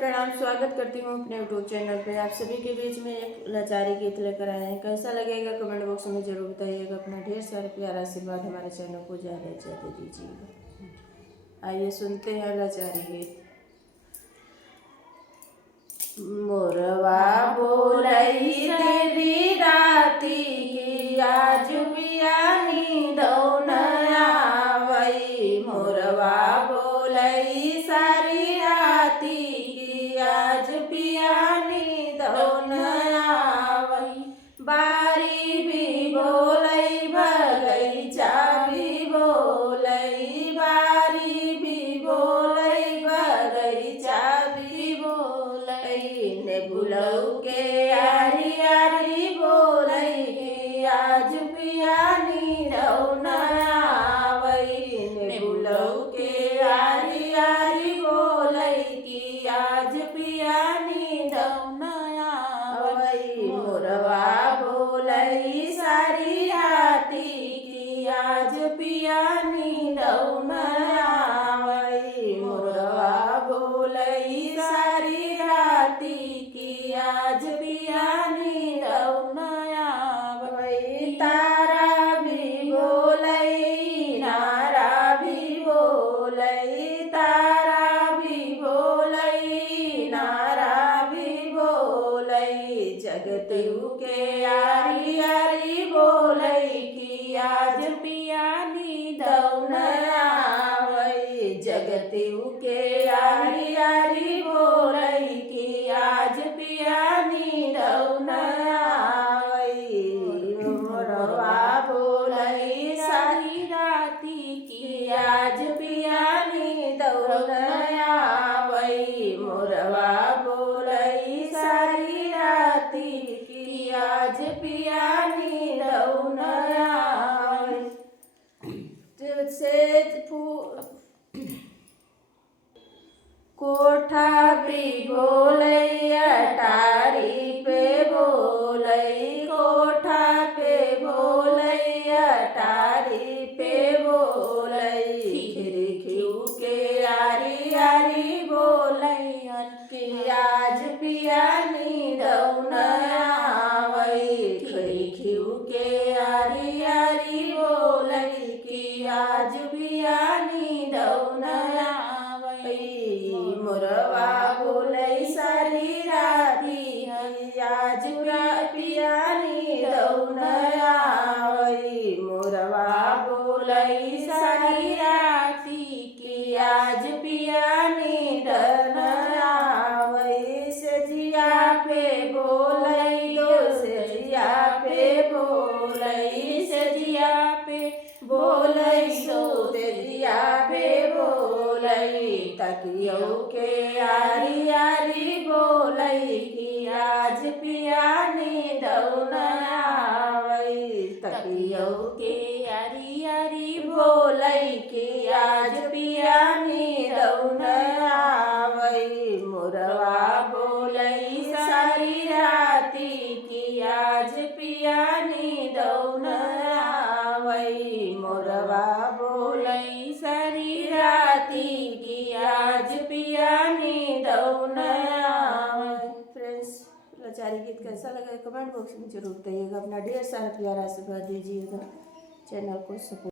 प्रणाम। स्वागत करती हूँ अपने यूट्यूब चैनल पे। आप सभी के बीच में एक लाचारी गीत लेकर आए हैं। कैसा लगेगा कमेंट बॉक्स में जरूर बताइएगा। अपना ढेर सारा प्यारा आशीर्वाद हमारे चैनल को ज़्यादा से ज़्यादा दीजिएगा। आइए सुनते हैं लाचारी गीत। मोरवा बोलई देवी राती की आज बियानी दौन आवई। मोरवा बोलई सारी राती की आज बियानी दौन आवई। बारी भी बोलई बगैचा भी बोलई। बारी भी बोलई बगैचा भी बोलई। ने बुलऊ के आरी आरी बोलई कि आज बियानी दौन आवई। ने बुलऊ के आरी आरी बोलई कि आज बियानी दौन आवई। मोरवा बोलई सारी राती की आज बियानी दौन आवई। मोरवा बोलई सारी राती की आज बियानी दौन आवई। तारा भी बोलई नारा भी बोलई। तारा भी बोलई नारा भी बोलई। जगतयु के आरी आरी बोलई कि आज बियानी दौन आवई। जगतयु के आरी आरी बोलई कि आज बियानी दौन आवई। मोरवा बोलई सारी राती की आज बियानी दौन आवई। मोरवा बोलई सारी राती की आज बियानी दौन आवई। तुझसे कोठा भी बोलई अटारी पे बोलई। कोठा पे बोलई अटारी पे बोलई। खिड़कियों के आरी आरी बोलई कि आज बियानी दौन आवई। खिड़कियों के आरी आरी बोलई कि आज बियानी दौन आवई। मोरवा बोलई सारी राती की आज बियानी दौन आवई। मोरवा बोलई सारी राती की आज बियानी दौन आवई। सजिया पे बोलई दो सजिया पे बोलई। सजिया पे बोलई दो सजिया पे बोलई। तकियों के आरी आरी बोलई कि आज बियानी दौन आवई। तकियों के आरी आरी बोलई कि आज बियानी दौन आवई। मोरवा बोलई सारी राती की आज बियानी दौन आवई। मोरवा बोलई सारी राती की आज बियानी दौन आवई। फ्रेंड्स, लाचारी गीत कैसा लगा कमेंट बॉक्स में जरूर बताइएगा। अपना ढेर सारा प्यारा आशीर्वाद दीजिएगा। चैनल को सपोर्ट